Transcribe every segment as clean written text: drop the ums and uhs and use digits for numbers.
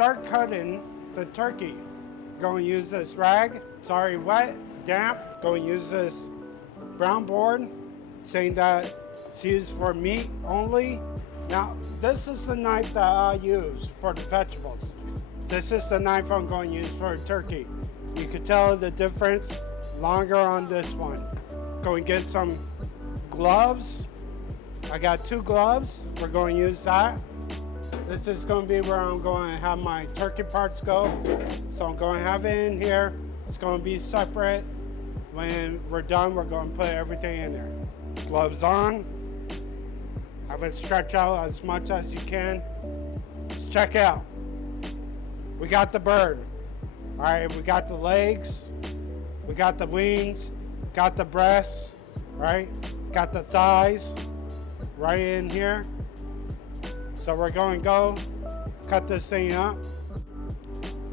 start cutting the turkey, going to use this rag. Sorry, wet, damp. Going to use this brown board, saying that it's used for meat only. Now, this is the knife that I use for the vegetables. This is the knife I'm going to use for turkey. You can tell the difference longer on this one. Going to get some gloves. I got 2 gloves. We're going to use that. This is going to be where I'm going to have my turkey parts go. So I'm going to have it in here. It's going to be separate. When we're done, we're going to put everything in there. Gloves on. Have it stretch out as much as you can. Let's check out. We got the bird. All right, we got the legs. We got the wings. Got the breasts, right? Got the thighs right in here. So we're going to go cut this thing up.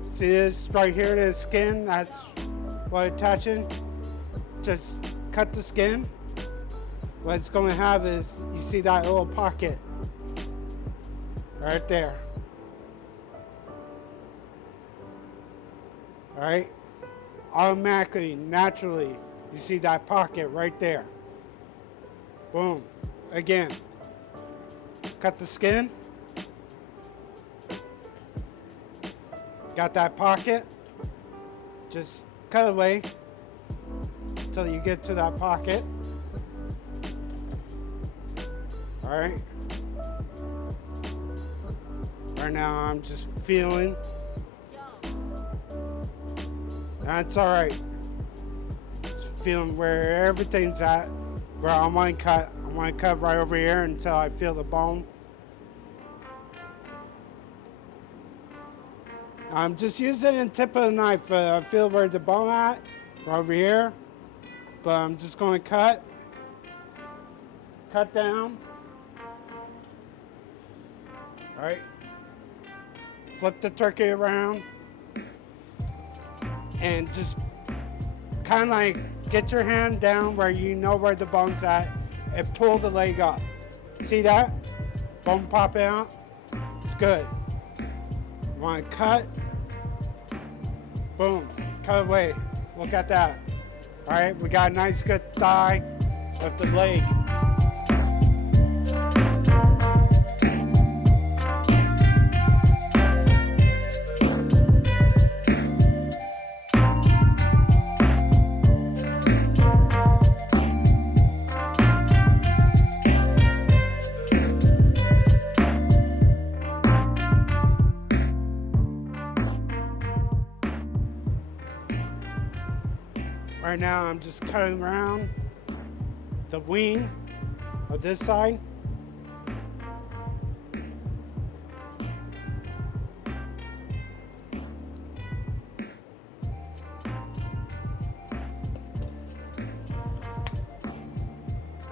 See this right here, the skin, that's what it's attaching. Just cut the skin. What it's going to have is, you see that little pocket right there. All right, automatically, naturally, you see that pocket right there. Boom. Again, cut the skin. Got that pocket. Just cut away until you get to that pocket. All right. Right now I'm just feeling. That's all right. Just feeling where everything's at. Where I want to cut. I want to cut right over here until I feel the bone. I'm just using the tip of the knife. I feel where the bone at, right over here. But I'm just going to cut down. All right. Flip the turkey around. And just kind of like get your hand down where you know where the bone's at and pull the leg up. See that? Bone popping out? It's good. You want to cut? Boom. Cut away. Look at that. All right, we got a nice good thigh of the leg. Right now I'm just cutting around the wing of this side.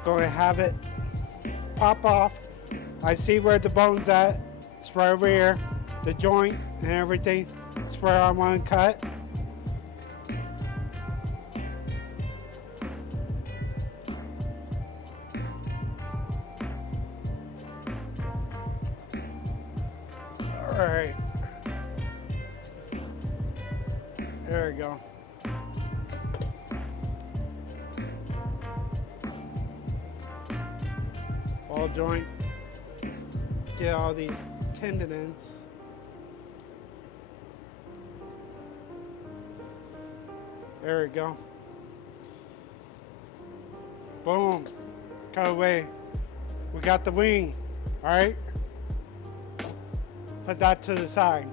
Going to have it pop off. I see where the bone's at. It's right over here. The joint and everything. It's where I want to cut. All right. There we go. Ball joint. Get all these tendons. There we go. Boom. Cut away. We got the wing. All right. Put that to the side.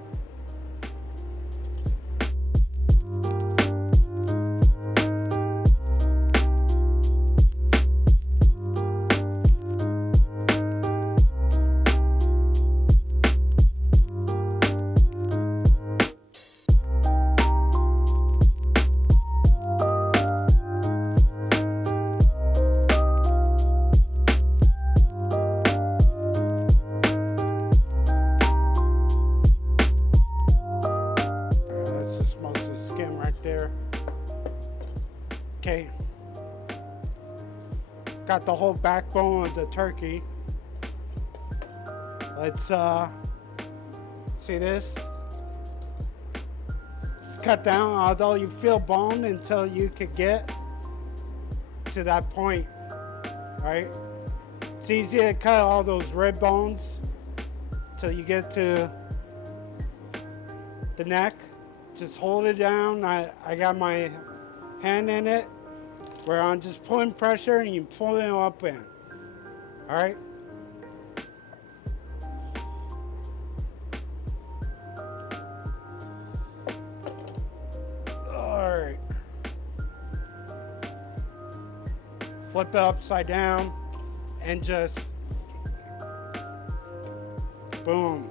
Okay, got the whole backbone of the turkey. Let's see this. cut down, although you feel bone until you could get to that point, right? It's easy to cut all those rib bones till you get to the neck. Just hold it down. I got my hand in it where I'm just pulling pressure and you pull it up in. All right. All right. Flip it upside down and just boom.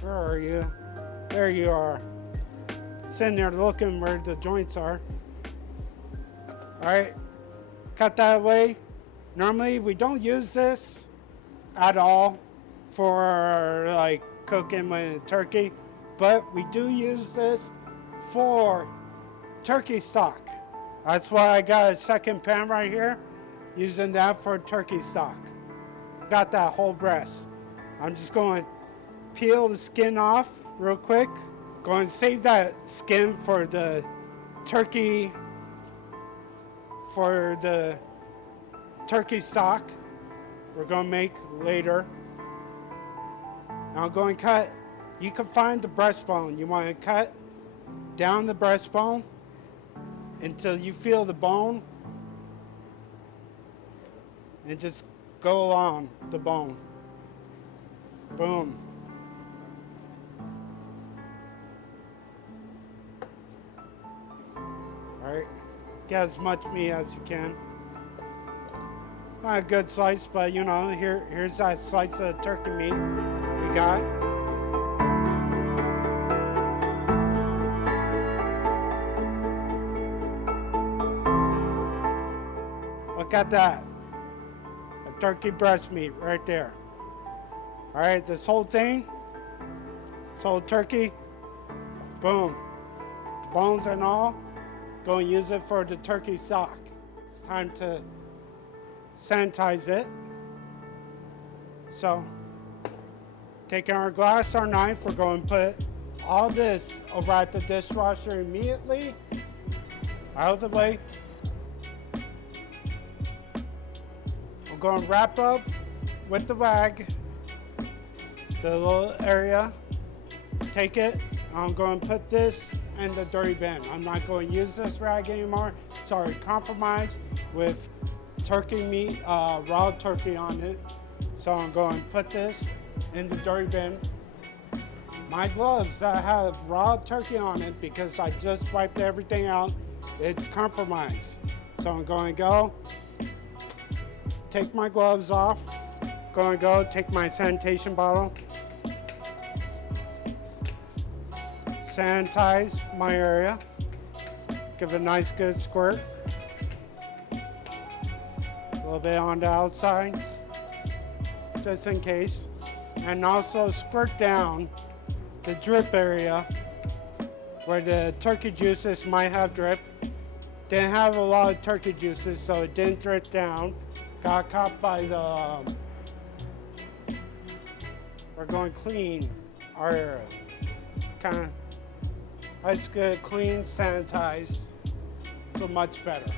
Where are you? There you are. Sitting there looking where the joints are. All right, cut that away. Normally we don't use this at all for like cooking with turkey, but we do use this for turkey stock. That's why I got a second pan right here, using that for turkey stock. Got that whole breast. I'm just going to peel the skin off real quick. Going to save that skin for the turkey stock we're going to make later. Now I'm going to cut. You can find the breastbone. You want to cut down the breastbone until you feel the bone, and just go along the bone. Boom. All right, get as much meat as you can. Not a good slice, but you know, here's that slice of turkey meat we got. Look at that. A turkey breast meat right there. All right, this whole thing, this whole turkey, boom. The bones and all, go and use it for the turkey stock. It's time to sanitize it. So, taking our glass, our knife, we're going to put all this over at the dishwasher immediately, out of the way. We're going to wrap up with the rag, the little area, take it. I'm going to put this in the dirty bin. I'm not going to use this rag anymore. It's already compromised with turkey meat, raw turkey on it. So I'm going to put this in the dirty bin. My gloves that have raw turkey on it, because I just wiped everything out, it's compromised. So I'm going to go take my gloves off. Going to go take my sanitation bottle, sanitize my area, give it a nice good squirt, a little bit on the outside, just in case, and also squirt down the drip area where the turkey juices might have drip. Didn't have a lot of turkey juices, so it didn't drip down. Got caught by the, we're going to clean our area. Kind of, that's good, clean, sanitize, so much better.